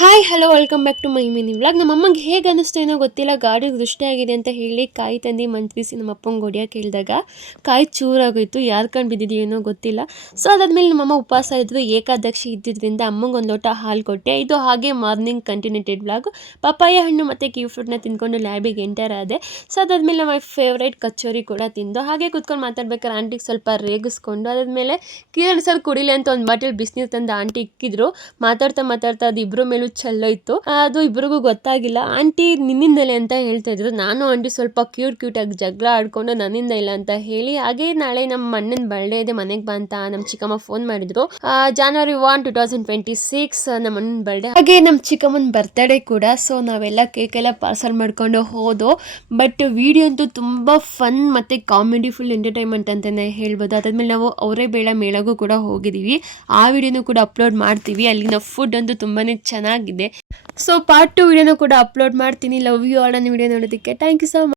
Hi hello welcome back to my mini vlog. ನಮ್ಮ ಅಮ್ಮಂಗೆ ಹೇಗೆ ಅನ್ನಿಸ್ತಾ ಏನೋ ಗೊತ್ತಿಲ್ಲ, ಗಾಡಿ ದೃಷ್ಟಿ ಆಗಿದೆ ಅಂತ ಹೇಳಿ ಕಾಯಿ ತಂದು ಮಂತ್ರಿಸಿ ನಮ್ಮ ಅಪ್ಪಂಗೆ ಹೊಡಿಯೋಕೆ ಹೇಳಿದಾಗ ಕಾಯಿ ಚೂರಾಗೋಯ್ತು. ಯಾರು ಕಂಡು ಬಿದ್ದಿದ್ದೀವಿ ಏನೋ ಗೊತ್ತಿಲ್ಲ. ಸೊ ಅದಾದ್ಮೇಲೆ ನಮ್ಮಮ್ಮ ಉಪವಾಸ ಇದ್ರು, ಏಕಾದಶಿ ಇದ್ದಿದ್ದರಿಂದ ಅಮ್ಮಂಗೆ ಒಂದು ಲೋಟ ಹಾಲು ಕೊಟ್ಟೆ. ಇದು ಹಾಗೆ ಮಾರ್ನಿಂಗ್ ಕಂಟಿನ್ಯೂಟೆಡ್ ವ್ಲಾಗ್. ಪಪ್ಪಾಯ ಹಣ್ಣು ಮತ್ತು ಕಿವಿ ಫ್ರೂಟ್ನ ತಿಂದ್ಕೊಂಡು ಲ್ಯಾಬಿಗೆ ಎಂಟರ್ ಆದೆ. ಸೊ ಅದಾದ್ಮೇಲೆ ನಮ್ಮ ಫೇವ್ರೇಟ್ ಕಚೋರಿ ಕೂಡ ತಿಂದು ಹಾಗೆ ಕುತ್ಕೊಂಡು ಮಾತಾಡ್ಬೇಕಾದ್ರೆ ಆಂಟಿಗೆ ಸ್ವಲ್ಪ ರೇಗಿಸ್ಕೊಂಡು, ಅದಾದ್ಮೇಲೆ ಕಿರಣ್ ಸರ್ ಕುಡಿಲಿ ಅಂತ ಒಂದು ಬಾಟಲ್ ಬಿಸಿನೀರು ತಂದು ಆಂಟಿ ಇಕ್ಕಿದ್ರು. ಮಾತಾಡ್ತಾ ಅದು ಇಬ್ಬರ ಮೇಲೂ ಚೆಲ್ಲೋಯ್ತು. ಅದು ಇಬ್ಬರಿಗೂ ಗೊತ್ತಾಗಿಲ್ಲ. ಆಂಟಿ ನಿನ್ನಿಂದಲೇ ಅಂತ ಹೇಳ್ತಾ ಇದ್ರು. ನಾನು ಆಂಟಿ ಸ್ವಲ್ಪ ಕ್ಯೂಟ್ ಆಗಿ ಜಗಳ ಆಡ್ಕೊಂಡು ನನ್ನಿಂದ ಇಲ್ಲ ಅಂತ ಹೇಳಿ, ಹಾಗೆ ನಾಳೆ ನಮ್ಮ ಅಣ್ಣನ ಬರ್ಡೇ ಇದೆ, ಮನೆಗೆ ಬಾ ಅಂತ ನಮ್ಮ ಚಿಕ್ಕಮ್ಮ ಫೋನ್ ಮಾಡಿದ್ರು. January 1, 2026 ನಮ್ಮ ಅಣ್ಣನ ಬರ್ಡೇ, ಹಾಗೆ ನಮ್ಮ ಚಿಕ್ಕಮ್ಮನ ಬರ್ತಡೇ ಕೂಡ. ಸೊ ನಾವೆಲ್ಲ ಕೇಕ್ ಎಲ್ಲ ಪಾರ್ಸಲ್ ಮಾಡ್ಕೊಂಡು ಹೋದೋ. ಬಟ್ ವಿಡಿಯೋ ಅಂತೂ ತುಂಬಾ ಫನ್ ಮತ್ತೆ ಕಾಮಿಡಿ, ಫುಲ್ ಎಂಟರ್ಟೈನ್ಮೆಂಟ್ ಅಂತಾನೆ ಹೇಳ್ಬೋದು. ಅದಾದ್ಮೇಲೆ ನಾವು ಅವರೇ ಬೇಡ ಮೇಳಗೂ ಕೂಡ ಹೋಗಿದ್ದೀವಿ. ಆ ವಿಡಿಯೋನು ಕೂಡ ಅಪ್ಲೋಡ್ ಮಾಡ್ತೀವಿ. ಅಲ್ಲಿನ ಫುಡ್ ಅಂತೂ ತುಂಬಾನೇ ಚೆನ್ನಾಗಿದೆ. ಸೊ ಪಾರ್ಟ್ 2 ವಿಡಿಯೋನು ಕೂಡ ಅಪ್ಲೋಡ್ ಮಾಡ್ತೀನಿ. Love you all. ನನ್ನ ವಿಡಿಯೋ ನೋಡೋದಕ್ಕೆ ಥ್ಯಾಂಕ್ ಯು ಸೊ ಮಚ್.